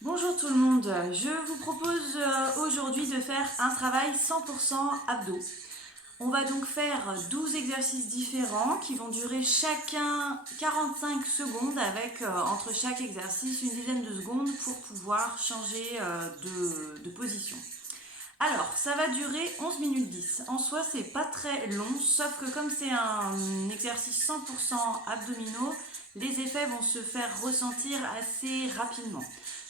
Bonjour tout le monde, je vous propose aujourd'hui de faire un travail 100% abdos. On va donc faire 12 exercices différents qui vont durer chacun 45 secondes avec entre chaque exercice une dizaine de secondes pour pouvoir changer de position. Alors, ça va durer 11 minutes 10. En soi, c'est pas très long, sauf que comme c'est un exercice 100% abdominaux, les effets vont se faire ressentir assez rapidement.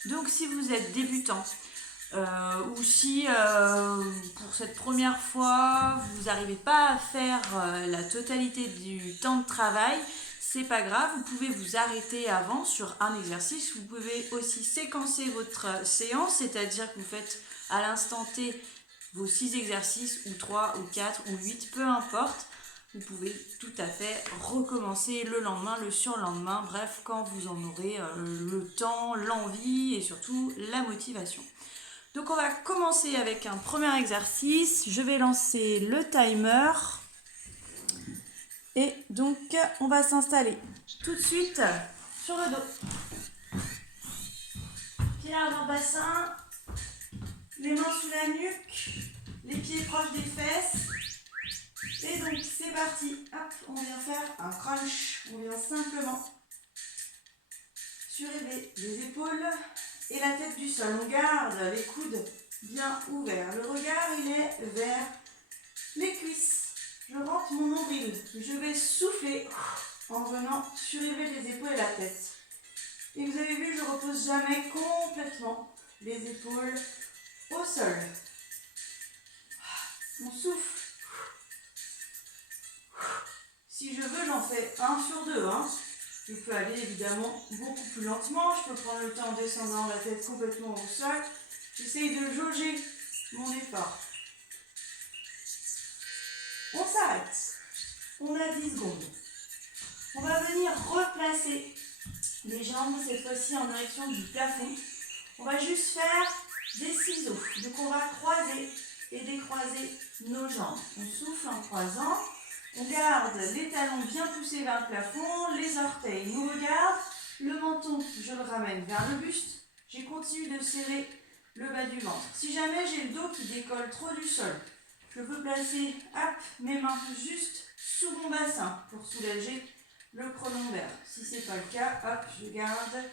Donc, si vous êtes débutant, ou si pour cette première fois vous n'arrivez pas à faire la totalité du temps de travail, c'est pas grave, vous pouvez vous arrêter avant sur un exercice. Vous pouvez aussi séquencer votre séance, c'est-à-dire que vous faites à l'instant T vos 6 exercices, ou 3, ou 4, ou 8, peu importe. Vous pouvez tout à fait recommencer le lendemain, le surlendemain, bref, quand vous en aurez le temps, l'envie et surtout la motivation. Donc on va commencer avec un premier exercice. Je vais lancer le timer. Et donc on va s'installer tout de suite sur le dos. Pieds dans le bassin, les mains sous la nuque, les pieds proches des fesses. Et donc c'est parti. Hop, on vient faire un crunch. On vient simplement surélever les épaules et la tête du sol. On garde les coudes bien ouverts. Le regard il est vers les cuisses. Je rentre mon nombril. Je vais souffler en venant surélever les épaules et la tête. Et vous avez vu, je ne repose jamais complètement les épaules au sol. On souffle. Si je veux, j'en fais 1 sur 2. Je peux aller évidemment beaucoup plus lentement. Je peux prendre le temps en descendant la tête complètement au sol. J'essaye de jauger mon effort. On s'arrête. On a 10 secondes. On va venir replacer les jambes, cette fois-ci en direction du plafond. On va juste faire des ciseaux. Donc on va croiser et décroiser nos jambes. On souffle en croisant. On garde les talons bien poussés vers le plafond. Les orteils nous regardent. Le menton, je le ramène vers le buste. Je continue de serrer le bas du ventre. Si jamais j'ai le dos qui décolle trop du sol, je peux placer mes mains juste sous mon bassin pour soulager le creux lombaire. Si ce n'est pas le cas, je garde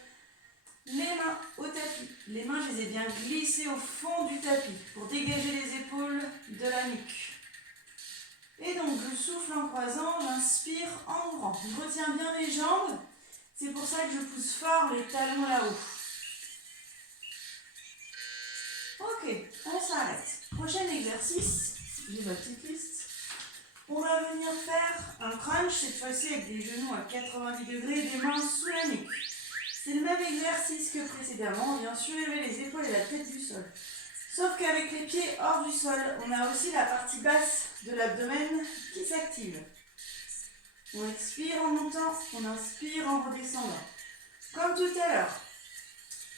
les mains au tapis. Les mains, je les ai bien glissées au fond du tapis pour dégager les épaules de la nuque. Et donc, je souffle en croisant, j'inspire en ouvrant. Je retiens bien les jambes. C'est pour ça que je pousse fort les talons là-haut. Ok, on s'arrête. Prochain exercice, j'ai ma petite liste. On va venir faire un crunch, cette fois-ci avec des genoux à 90 degrés et des mains sous la nuque. C'est le même exercice que précédemment, on vient surélever les épaules et la tête du sol. Sauf qu'avec les pieds hors du sol, on a aussi la partie basse de l'abdomen qui s'active. On expire en montant, on inspire en redescendant. Comme tout à l'heure,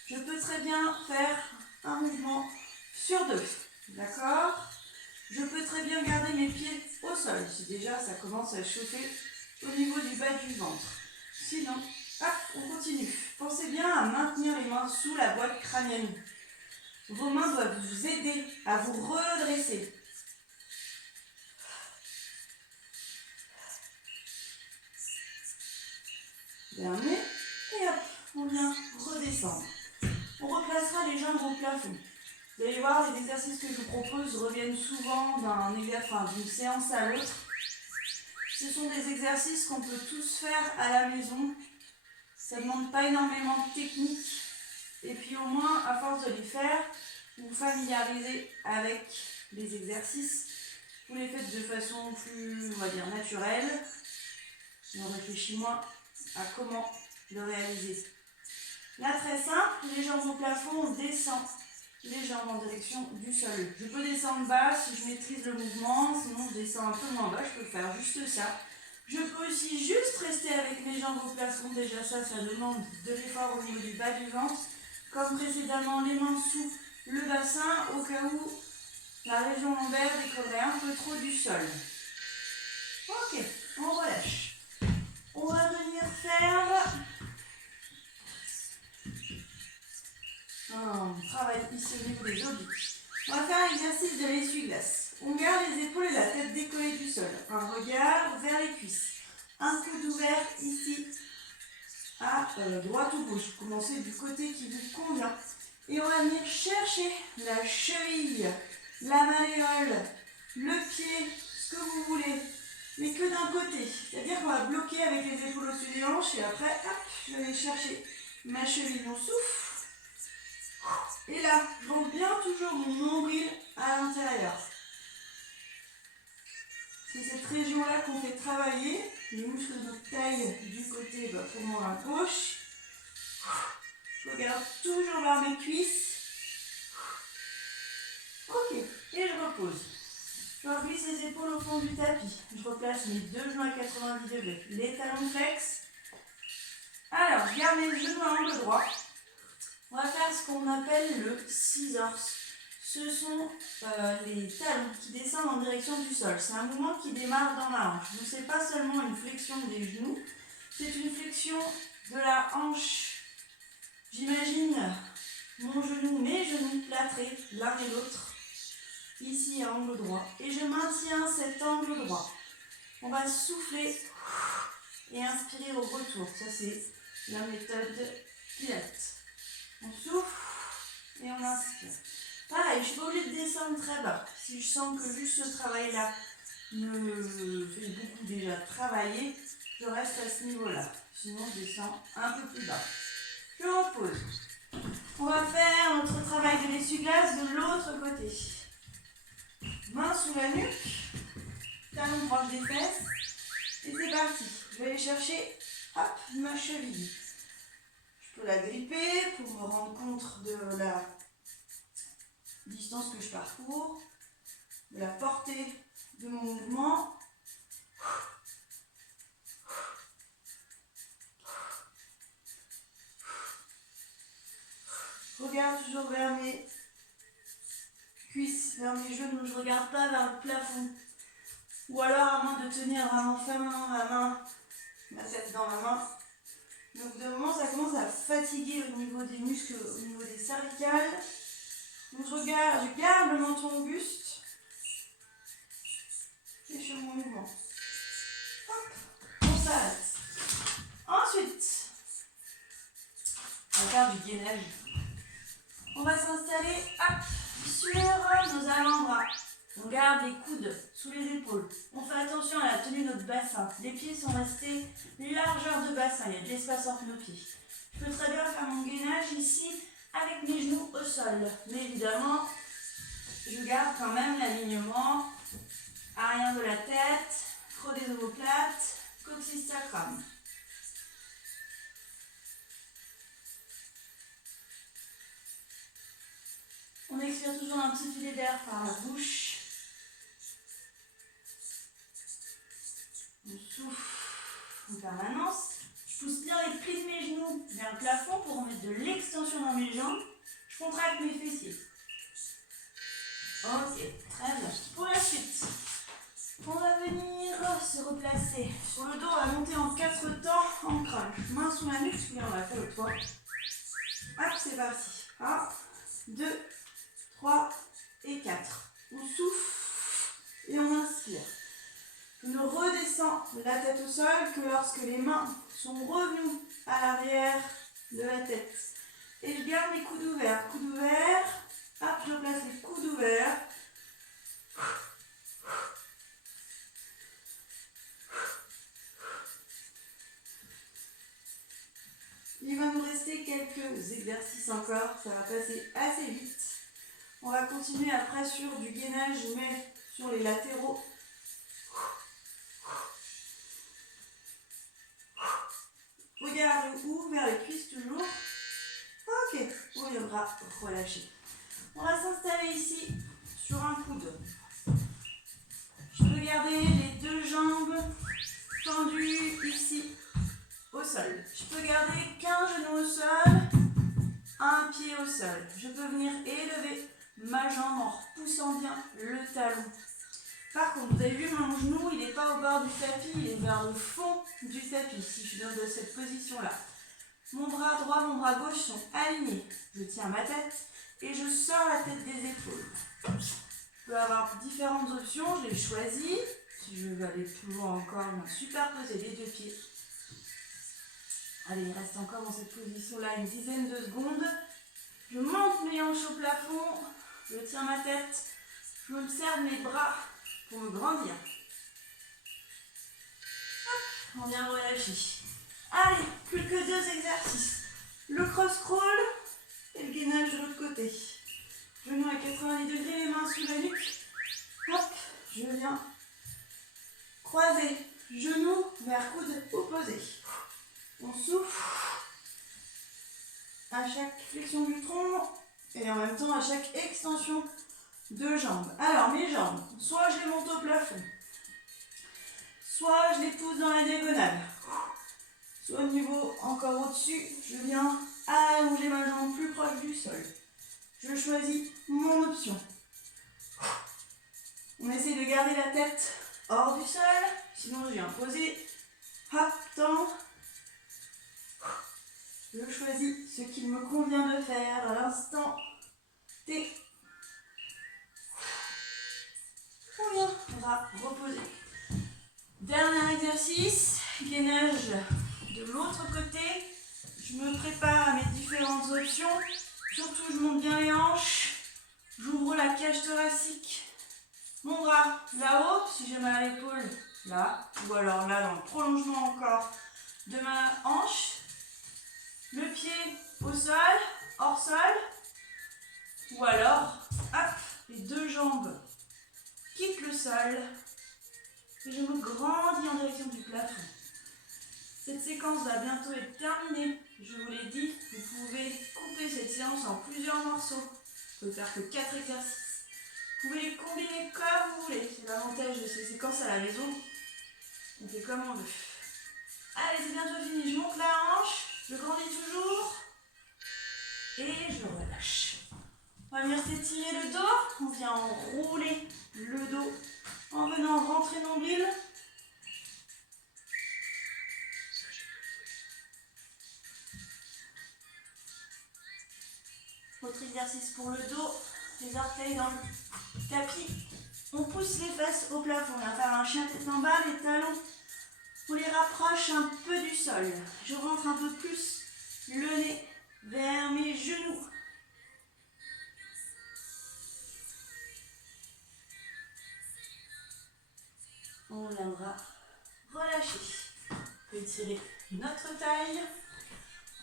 je peux très bien faire un mouvement sur 2. D'accord ? Je peux très bien garder mes pieds au sol. Si déjà ça commence à chauffer au niveau du bas du ventre. Sinon, on continue. Pensez bien à maintenir les mains sous la boîte crânienne. Vos mains doivent vous aider à vous redresser. Dernier. Et on vient redescendre. On replacera les jambes au plafond. Vous allez voir, les exercices que je vous propose reviennent souvent d'une séance à l'autre. Ce sont des exercices qu'on peut tous faire à la maison. Ça ne demande pas énormément de technique. Et puis au moins, à force de les faire, vous vous familiarisez avec les exercices. Vous les faites de façon plus, on va dire, naturelle. Et on réfléchit moins à comment le réaliser. Là, très simple, les jambes au plafond, on descend les jambes en direction du sol. Je peux descendre bas si je maîtrise le mouvement, sinon je descends un peu moins bas, je peux faire juste ça. Je peux aussi juste rester avec mes jambes au plafond, déjà ça demande de l'effort au niveau du bas du ventre. Comme précédemment, les mains sous le bassin, au cas où la région lombaire décollerait un peu trop du sol. Ok, on relâche. On va venir faire un travail ici au niveau des obliques. On va faire l'exercice de l'essuie-glace. On garde les épaules et la tête décollée du sol. Un regard vers les cuisses. Un coude ouvert ici à droite ou gauche. Commencez du côté qui vous convient. Et on va venir chercher la cheville, la malléole, le pied, ce que vous voulez, mais que d'un côté. C'est-à-dire qu'on va bloquer avec les épaules au-dessus des hanches et après, hop, je vais aller chercher ma cheville, on souffle. Et là, je rentre bien toujours mon nombril à l'intérieur. C'est cette région-là qu'on fait travailler. Les muscles de notre taille du côté, pour moi à gauche. Je regarde toujours vers mes cuisses. Ok, et je repose. Je reglisse les épaules au fond du tapis. Je replace mes deux genoux à 90 degrés. Les talons flex. Alors, je garde mes genoux à angle droit. On va faire ce qu'on appelle le scissors. Ce sont les talons qui descendent en direction du sol. C'est un mouvement qui démarre dans la hanche. Donc, ce n'est pas seulement une flexion des genoux, c'est une flexion de la hanche. J'imagine mon genou, mes genoux plâtrés l'un et l'autre, ici à angle droit. Et je maintiens cet angle droit. On va souffler et inspirer au retour. Ça, c'est la méthode Pilates. On souffle et on inspire. Pareil, je ne suis pas obligée de descendre très bas. Si je sens que juste ce travail-là me fait beaucoup déjà travailler, je reste à ce niveau-là. Sinon, je descends un peu plus bas. Je repose. On va faire notre travail de l'essuie-glace de l'autre côté. Main sous la nuque, talon proche des fesses. Et c'est parti. Je vais aller chercher ma cheville. Je peux la gripper pour me rendre compte de la distance que je parcours, de la portée de mon mouvement. Je regarde toujours vers mes cuisses, vers mes genoux. Je ne regarde pas vers le plafond. Ou alors à moins de tenir vraiment fermement ma main, ma tête dans ma main. Donc de moment ça commence à fatiguer au niveau des muscles, au niveau des cervicales. Donc je garde le menton auguste et je fais mon mouvement. Hop, on s'arrête. Ensuite, on va faire du gainage. On va s'installer sur nos avant-bras. On garde les coudes sous les épaules. On fait attention à la tenue de notre bassin. Les pieds sont restés largeur de bassin. Il y a de l'espace entre nos pieds. Je peux très bien faire mon gainage ici avec mes genoux au sol. Mais évidemment, je garde quand même l'alignement arrière de la tête, creux des omoplates, coccyx sacrum. On expire toujours un petit filet d'air par la bouche. On souffle en permanence. Je pousse bien les plis de mes genoux vers le plafond pour mettre de l'extension dans mes jambes. Je contracte mes fessiers. Ok, très bien. Pour la suite, on va venir se replacer sur le dos. On va monter en 4 temps en crunch. Main sous la nuque, puis on va faire le toit. Hop, c'est parti. 1, 2, 3 et 4. On souffle et on inspire. Je ne redescends la tête au sol que lorsque les mains sont revenues à l'arrière de la tête. Et je garde mes coudes ouverts. Coudes ouverts. Hop, je place les coudes ouverts. Il va nous rester quelques exercices encore. Ça va passer assez vite. On va continuer après sur du gainage, mais sur les latéraux. Regard ouvre vers les cuisses toujours. Ok, on les bras relâchés. On va s'installer ici sur un coude. Je peux garder les deux jambes tendues ici au sol. Je peux garder qu'un genou au sol, un pied au sol. Je peux venir élever ma jambe en repoussant bien le talon. Par contre, vous avez vu, mon genou, il n'est pas au bord du tapis, il est vers le fond du tapis, si je viens de cette position-là. Mon bras droit, mon bras gauche sont alignés. Je tiens ma tête et je sors la tête des épaules. Je peux avoir différentes options, je les choisis. Si je veux aller plus loin encore, on va superposer les deux pieds. Allez, il reste encore dans cette position-là une dizaine de secondes. Je monte mes hanches au plafond, je tiens ma tête, je m'observe mes bras pour me grandir. Hop, on vient relâcher. Allez, plus que 2 exercices. Le cross-crawl et le gainage de l'autre côté. Genoux à 90 degrés, les mains sous la nuque. Hop, je viens croiser genoux vers coude opposé. On souffle à chaque flexion du tronc et en même temps à chaque extension de jambes. Alors mes jambes, soit je les monte au plafond, soit je les pousse dans la diagonale, soit au niveau encore au-dessus, je viens allonger ma jambe plus proche du sol. Je choisis mon option. On essaie de garder la tête hors du sol, sinon je viens poser, hop, tendre. Je choisis ce qu'il me convient de faire à l'instant T. On va reposer. Dernier exercice, gainage de l'autre côté. Je me prépare à mes différentes options. Surtout, je monte bien les hanches. J'ouvre la cage thoracique. Mon bras là-haut, si j'ai mal à l'épaule, là. Ou alors là, dans le prolongement encore de ma hanche. Le pied au sol, hors sol. Ou alors, hop, les 2 jambes quittent le sol. Et je me grandis en direction du plafond. Cette séquence va bientôt être terminée. Je vous l'ai dit, vous pouvez couper cette séance en plusieurs morceaux. Vous pouvez faire que 4 exercices. Vous pouvez les combiner comme vous voulez. C'est l'avantage de ces séquences à la maison. On fait comme on veut. Allez, c'est bientôt fini. Je monte la hanche. Je grandis toujours. Et je relâche. On va venir s'étirer le dos. On vient enrouler le dos en venant rentrer nombril. Autre exercice pour le dos, les orteils dans le tapis. On pousse les fesses au plafond. On va faire un chien tête en bas, les talons. On les rapproche un peu du sol. Je rentre un peu plus le nez vers mes genoux. On viendra relâcher. On peut étirer notre taille.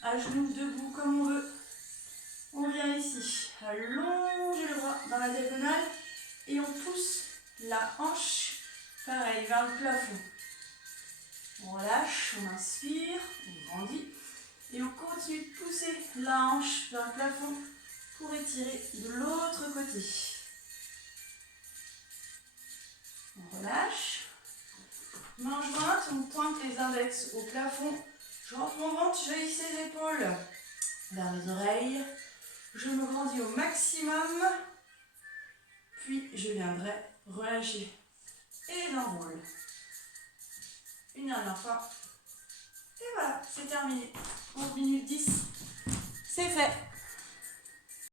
À genoux, debout comme on veut. On vient ici, allonger le bras dans la diagonale et on pousse la hanche, pareil, vers le plafond. On relâche, on inspire, on grandit et on continue de pousser la hanche vers le plafond pour étirer de l'autre côté. On relâche. Main jointe, on pointe les index au plafond. Je rentre mon ventre, je hisse les épaules vers les oreilles. Je me grandis au maximum, puis je viendrai relâcher et j'enroule. Une dernière fois. Et voilà, c'est terminé. 11 minutes 10, c'est fait.